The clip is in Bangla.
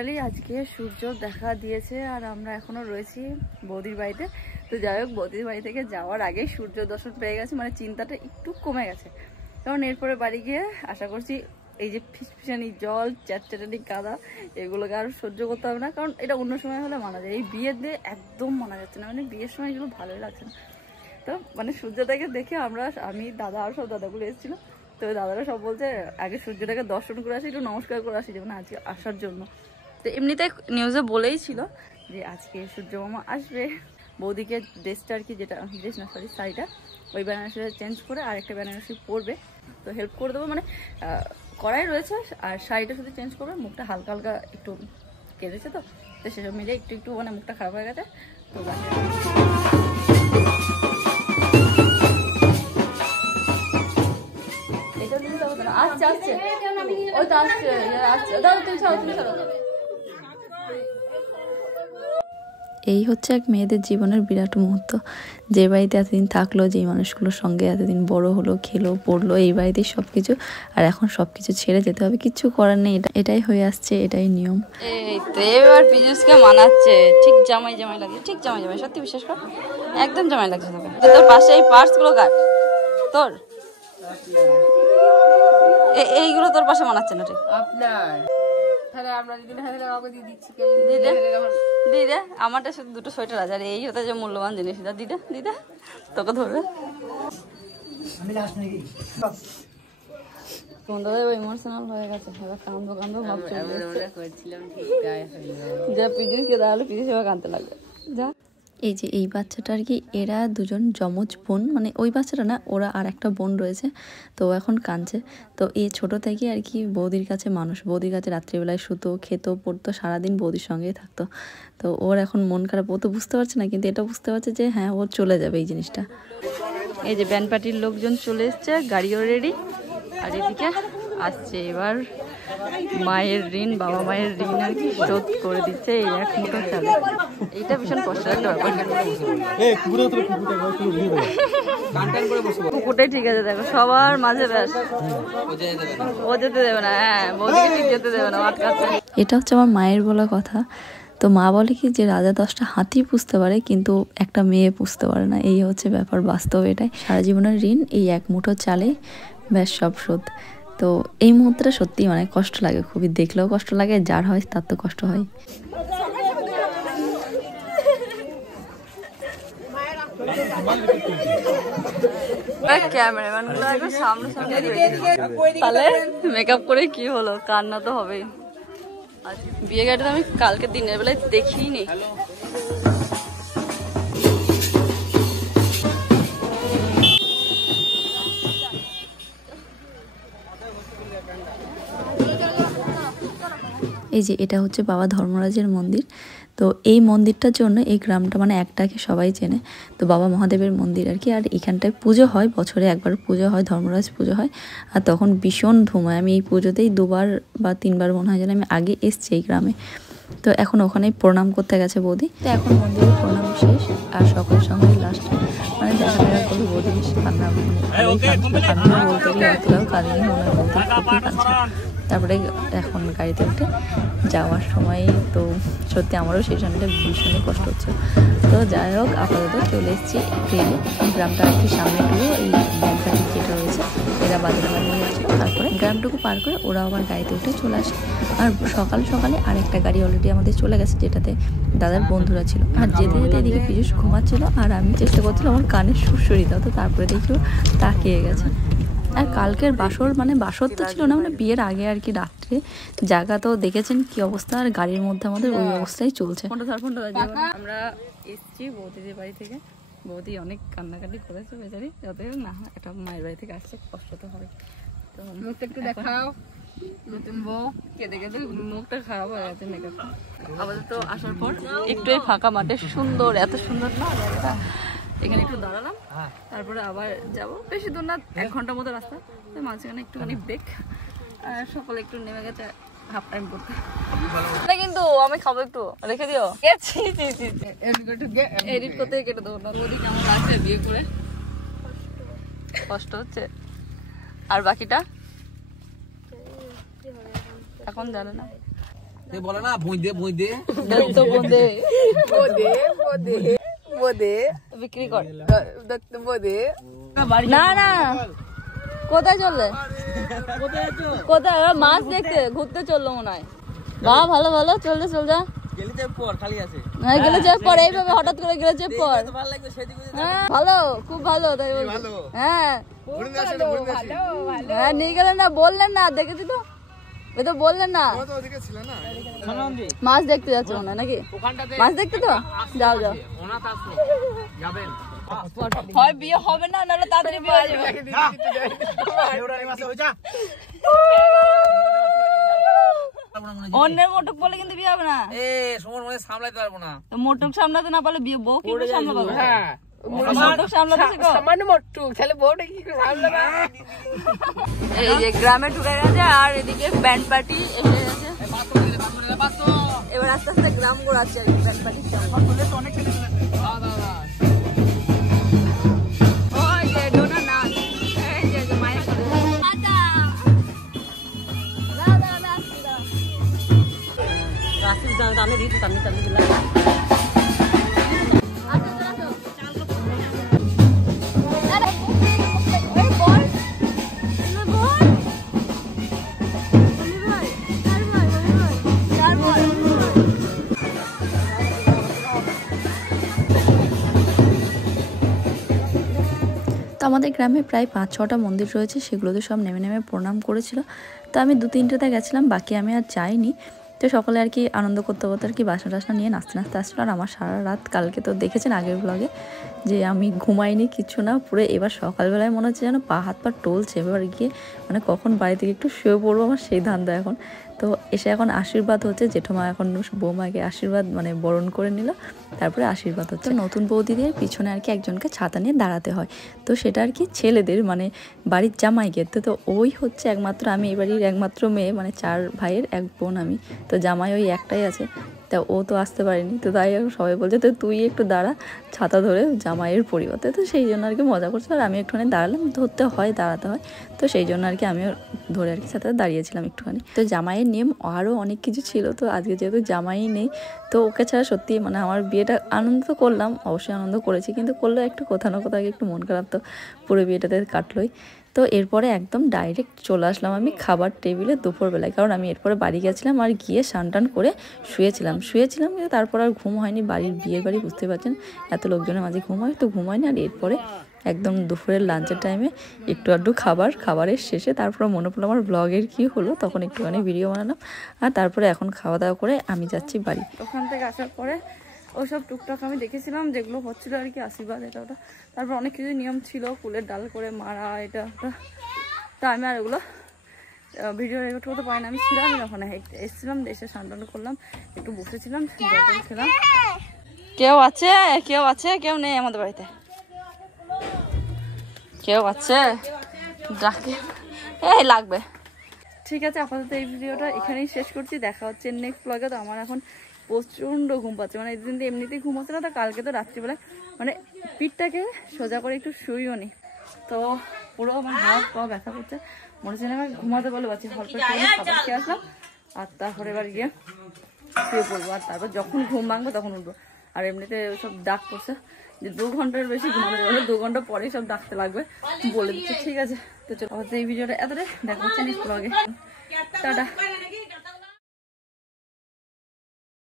ফাইনালি আজকে সূর্য দেখা দিয়েছে আর আমরা এখনো রয়েছি বৌদির বাড়িতে। তো যাই হোক, বৌদির বাড়ি থেকে যাওয়ার আগেই সূর্য দর্শন পেয়ে গেছে, মানে চিন্তাটা একটু কমে গেছে। কারণ এরপরে বাড়ি গিয়ে আশা করছি এই যে ফিসফিসানি জল, চ্যাটচ্যাটানি কাদা, এগুলোকে আর সহ্য করতে হবে না। কারণ এটা অন্য সময় হলে মানা যায়, এই বিয়ের দিয়ে একদম মানা যাচ্ছে না, মানে বিয়ের সময় এগুলো ভালোই লাগছে না। তো মানে সূর্যটাকে দেখে আমি দাদা আর সব দাদাগুলো এসেছিলো, তো দাদারা সব বলছে আগে সূর্যটাকে দর্শন করে আসি, একটু নমস্কার করে আসি, যেমন আজকে আসার জন্য। তো এমনিতে নিউজে বলেই ছিল যে আজকে সূর্য মামা আসবে। বৌদিকে ড্রেসটা আর কি, যেটা ড্রেস না সরি শাড়িটা, ওই বেনারসিটা চেঞ্জ করে আরেকটা বেনারসি পরবে, তো হেল্প করে দেবো। মানে করাই রয়েছে, আর শাড়িটা শুধু চেঞ্জ করবে। মুখটা হালকা হালকা একটু কেঁদেছে, তো সেসব মিলে একটু একটু মানে মুখটা খারাপ হয়ে গেছে। তো আচ্ছা আসছে, ওই তো আসছে, আসছে দাদা, তুমি ছাড়ো, তুমি ছাড়ো। এই হচ্ছে এক মেয়েদের জীবনের বিরাট মুহূর্ত। যে বাড়িতে এতদিন থাকলো, যেই মানুষগুলোর সঙ্গে এতদিন বড় হলো, খেলো, পড়লো, এই বাড়িতেই সব কিছু, আর এখন সব কিছু ছেড়ে যেতে হবে, কিচ্ছু করার নেই। এটাই হয়ে আসছে, এটাই নিয়ম। এই তো এবার পীযূষকে মানাচ্ছে, ঠিক জামাই জামাই লাগছে, ঠিক জামাই জামাই, সত্যি বিশ্বাস কর, একদম জামাই লাগছে তোকে। তোর পাশে এই পার্টসগুলো কার, তোর এইগুলো তোর পাশে মানাচ্ছে না, ঠিক আপনার। দিদে আমারটা শুধু দুটো সোয়েটার আছে, আর এই হতে যে মূল্যবান জিনিস, দিদে দিদে তোকে ধরবে। ইমোশনাল হয়ে গেছে, কান্দো কান্দো ভাব চলে যা পিজুসকে দাঁড়ালো, পিজুস এবার কাঁদতে লাগবে। যা এই যে এই বাচ্চাটা আর কি, এরা দুজন যমজ বোন, মানে ওই বাচ্চাটা না, ওরা আর একটা বোন রয়েছে, তো এখন কাঁদছে। তো এই ছোটো থেকে আর কি বৌদির কাছে মানুষ, বৌদির কাছে রাত্রিবেলায় শুতো, খেত, পড়তো, সারাদিন বৌদির সঙ্গেই থাকতো। তো ওর এখন মন খারাপ, ও তো বুঝতে পারছে না, কিন্তু এটা বুঝতে পারছে যে হ্যাঁ ওর চলে যাবে এই জিনিসটা। এই যে ব্যান্ড পার্টির লোকজন চলে এসছে, গাড়িও রেডি, আর এদিকে আসছে এবার মায়ের ঋণ, বাবা মায়ের ঋণ আর কি শোধ করে দিচ্ছে এই এক মুঠো চালে। এইটা ভীষণ কষ্টের একটা ব্যাপার। কুকুরটাই ঠিক আছে, দেখো সবার মাঝে ব্যাস, ও যেতে দেবে না, হ্যাঁ বৌদিকে ঠিক যেতে দেবে না, আটকাচ্ছে। এটা হচ্ছে আমার মায়ের বলা কথা। তো মা বলে কি যে রাজা 10টা হাতি পুষতে পারে, কিন্তু একটা মেয়ে পুষতে পারে না। এই হচ্ছে ব্যাপার, বাস্তব এটাই। সারা জীবনের ঋণ এই এক মুঠো চালে ব্যাস সব শোধ। তো এই মুহূর্তটা সত্যিই অনেক কষ্ট লাগে, খুবই দেখলেও কষ্ট লাগে, যার হয় তার তো কষ্ট হয়। ক্যামেরাম্যান গুলো একবার সামনে সামনে, তাহলে মেকআপ করে কি হলো, কান্না তো হবেই। বিয়ে গাড়িটা আমি কালকে দিনের বেলায় দেখিনি। এই যে এটা হচ্ছে বাবা ধর্মরাজের মন্দির। তো এই মন্দিরটার জন্য এই গ্রামটা মানে একটাকে সবাই চেনে। তো বাবা মহাদেবের মন্দির আর কি। আর এখানটায় পুজো হয়, বছরে একবার পুজো হয়, ধর্মরাজ পুজো হয়, আর তখন ভীষণ ধুম হয়। আমি এই পুজোতেই 2বার বা 3বার মনে হয় যেন আমি আগে এসছি এই গ্রামে। তো এখন ওখানেই প্রণাম করতে গেছে বৌদি। তো এখন মন্দিরে প্রণাম শেষ, আর সকালের সঙ্গে লাস্ট মানে দেখা করে বৌদি বেশি কান্না বলতে গেলে এতটাও কাঁদিনি মনে হয়, বৌদি খুবই কাঁদছে। তারপরে এখন গাড়িতে উঠে যাওয়ার সময় তো সত্যি আমারও সেই সময়টা ভীষণই কষ্ট হচ্ছে। তো যাই হোক, আপাতত চলে এসেছি ট্রেনে। গ্রামটা একটু সামনে টুকু এই ব্যাংকাটি যেটা রয়েছে, এরা বাজারে বাজারে যাচ্ছে। তারপরে গ্রামটুকু পার করে ওরা আবার গাড়িতে উঠে চলে আসে। আর সকাল সকালে আরেকটা গাড়ি অলরেডি আমাদের চলে গেছে, যেটাতে দাদার বন্ধুরা ছিল। আর যেতে যেতে এদিকে পীযূষ ঘুমাচ্ছিল, আর আমি চেষ্টা করছিলাম আমার কানের সুরসুরি দাও। তো তারপরে দেখি তাকিয়ে গেছে। আর কালকের বাসর মানে বাসর তো ছিল না, মানে বিয়ের আগে আর কি রাত্রে জায়গা তো দেখেছেন কি অবস্থা, আর গাড়ির মধ্যে আমাদের ওই অবস্থায় চলছে। আমরা এসছি বৌদিদের বাড়ি থেকে, বৌদি অনেক কান্নাকাটি করেছে বেচারি, যাতে না একটা মায়ের বাড়ি থেকে আসছে, কষ্ট তো হবে। তো মুখটা একটু দেখাও, নতুন বউ কেঁদে কেঁদে মুখটা খারাপ হয়ে গেছে মেকআপ। আপাতত আসার পর একটু এই ফাঁকা মাঠে সুন্দর, এত সুন্দর না জায়গাটা, এখানে একটু দাঁড়ালাম, তারপরে আবার যাব, বেশি দূর না, 1 ঘন্টার মতো রাস্তা। তো মাঝখানে একটুখানি ব্রেক, আর সকলে একটু নেমে গেছে হাফ টাইম করতে। কিন্তু আমি খাবো, একটু রেখে দিও, এডিট করতে কেটে দেবো না। বৌদি কেমন লাগছে বিয়ে করে? কষ্ট হচ্ছে, আর বাকিটা এখন জানে না। বলে না বই দে তো বোদে বিক্রি কর না না কোথায় চললে কোথায় মাছ দেখতে ঘুরতে চললো মনে হয় বাহ ভালো ভালো চলতে চল যা গেলে চেপ পর এইভাবে হঠাৎ করে গেলে চেপ পর ভালো খুব ভালো তাই বলবো হ্যাঁ হ্যাঁ নিয়ে গেলেন না বললেন না দেখেছি তো ওই তো বললেন না মাছ দেখতে যাচ্ছে মনে হয় নাকি মাছ দেখতে তো যাও যাও হয় বিয়ে হবে না নাহলে তাড়াতাড়ি বিয়ে হয়ে যাবে অন্যের মোটক বলে কিন্তু বিয়ে হবে না সময় মনে সামলাইতে পারবো না মোটক সামলাতে না পারলে বিয়ে বউ কি করে সামলাবে মোটক সামলাতে শেখো সামান্য মোটক তাহলে বউটা কি করে সামলাবে এই যে গ্রামে ঢুকে গেছে আর এদিকে ব্যান্ড পার্টি এসে গেছে এবার আস্তে আস্তে গ্রাম ঘোরাচ্ছে আর ব্যান্ড পার্টি অনেক ছেলে ওই যে ডোনা নাচ এই যে মায়ের সাথে রাসিল দাম দামে দিতে তামি দিলা তো আমাদের গ্রামে প্রায় 5-6টা মন্দির রয়েছে, সেগুলোতে সব নেমে নেমে প্রণাম করেছিল। তো আমি 2-3টেতে গেছিলাম, বাকি আমি আর যাইনি। তো সকলে আর কি আনন্দ করতে করতে আর কি বাসনা টাসনা নিয়ে নাচতে নাচতে আসছিলো। আর আমার সারা রাত কালকে তো দেখেছেন আগের ব্লগে যে আমি ঘুমাইনি কিছু না, পুরো এবার সকালবেলায় মনে হচ্ছে যেন পা হাত পা টলছে। এবার গিয়ে মানে কখন বাড়ি থেকে একটু শুয়ে পড়বো আমার সেই ধান্দা এখন। তো এসে এখন আশীর্বাদ হচ্ছে, জেঠুমা এখন বৌমাকে আশীর্বাদ মানে বরণ করে নিল, তারপরে আশীর্বাদ হচ্ছে। নতুন বৌদিদের পিছনে আর কি একজনকে ছাতা নিয়ে দাঁড়াতে হয়, তো সেটা আর কি ছেলেদের মানে বাড়ির জামাইকে। তো ওই হচ্ছে একমাত্র আমি এই বাড়ির একমাত্র মেয়ে, মানে 4 ভাইয়ের 1 বোন আমি। তো জামাই ওই একটাই আছে, তা ও তো আসতে পারেনি। তো তাই সবাই বলছে তো তুই একটু দাঁড়া ছাতা ধরে জামাইয়ের পরিবর্তে। তো সেই জন্য আর কি মজা করছিল, আর আমি একটুখানি দাঁড়ালাম, ধরতে হয় দাঁড়াতে হয়, তো সেই জন্য আর কি আমিও ধরে আর কি ছাতাতে দাঁড়িয়েছিলাম একটুখানি। তো জামাইয়ের নিয়ম আরও অনেক কিছু ছিল, তো আজকে যেহেতু জামাই নেই তো ওকে ছাড়া সত্যি মানে আমার বিয়েটা আনন্দ তো করলাম, অবশ্যই আনন্দ করেছি, কিন্তু করলেও একটু কোথাও না কোথাও একটু মন খারাপ তো পুরো বিয়েটাতে কাটলোই। তো এরপরে একদম ডাইরেক্ট চলে আসলাম আমি খাবার টেবিলে দুপুরবেলায়, কারণ আমি এরপরে বাড়ি গেছিলাম আর গিয়ে স্নান টান করে শুয়েছিলাম কিন্তু তারপর আর ঘুম হয়নি। বিয়ের বাড়ি বুঝতে পারছেন এত লোকজনের মাঝে ঘুম হয়, তো ঘুম হয়নি। আর এরপরে একদম দুপুরের লাঞ্চের টাইমে একটু আধটু খাবারের শেষে তারপরে মনে পড়লো আমার ব্লগের কী হলো, তখন একটুখানি ভিডিও বানালাম। আর তারপরে এখন খাওয়া দাওয়া করে আমি যাচ্ছি বাড়ি। ওখান থেকে আসার পরে ওসব টুকটাক আমি দেখেছিলাম যেগুলো হচ্ছিলো আর কি, আশীর্বাদ এটা ওটা, তারপর অনেক কিছু নিয়ম ছিল, কুলের ডাল করে মারা এটা ওটা। তা আমি আর ওগুলো ভিডিও রেকর্ড করতে পারি না, আমি ছিলাম ওখানে এসেছিলাম, এসে স্নান করলাম, একটু বসেছিলাম, খেলাম। কেউ আছে কেউ নেই আমাদের বাড়িতে, কেউ আছে ডাকে এই লাগবে। ঠিক আছে, আপাতত এই ভিডিওটা এখানেই শেষ করছি, দেখা হচ্ছে নেক্সট ব্লগে। তো আমার এখন প্রচণ্ড ঘুম পাচ্ছে, মানে এই দিন তো এমনিতেই ঘুম হচ্ছে না, তো কালকে তো রাত্রিবেলায় মানে পিঠটাকে সোজা করে একটু শুইও নি, তো পুরো আমার হাত পা ব্যথা করছে, মনে হচ্ছে না আমার ঘুমাতে বলে পাচ্ছি। অল্প খাবার খেয়ে আসলাম, আর তারপরে এবার গিয়ে শুয়ে পড়বো, আর তারপর যখন ঘুম ভাঙবো তখন উঠবো। আর এমনিতে সব ডাক করছে যে 2 ঘন্টার বেশি ঘুমানো যাবে, 2 ঘন্টা পরেই সব ডাকতে লাগবে বলে দিচ্ছে। ঠিক আছে, তো চলো এই ভিডিওটা এতটাই, দেখা হচ্ছে নেক্সট ব্লগে, টাটা।